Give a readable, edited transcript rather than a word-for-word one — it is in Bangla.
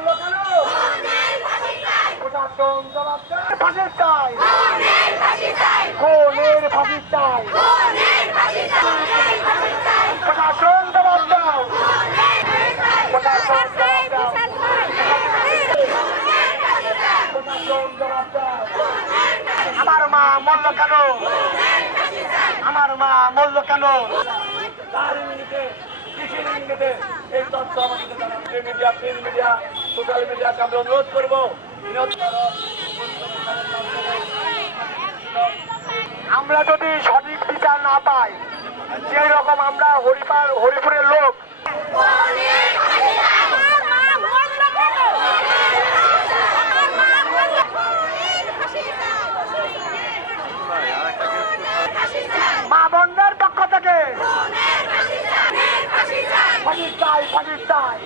বললো কেন? প্রশাসন জবাব দেয়। ফাঁসি চাই, খুনের ফাঁসি চাই। প্রশাসন জবাব দাও, প্রশাসন জবাব দাও, প্রশাসন জবাব দাও। আমার মা মরল কেন? আমার মা মরল কেন? এই তথ্য আমাদের মিডিয়া, প্রিন্ট মিডিয়া, সোশ্যাল মিডিয়াকে আমরা অনুরোধ করবো। আমরা যদি সঠিক বিচার না পাই, যে রকম আমরা হরিপুরের লোক মা বোনদের পক্ষ থেকে ফাঁসি চাই, ফাঁসি চাই।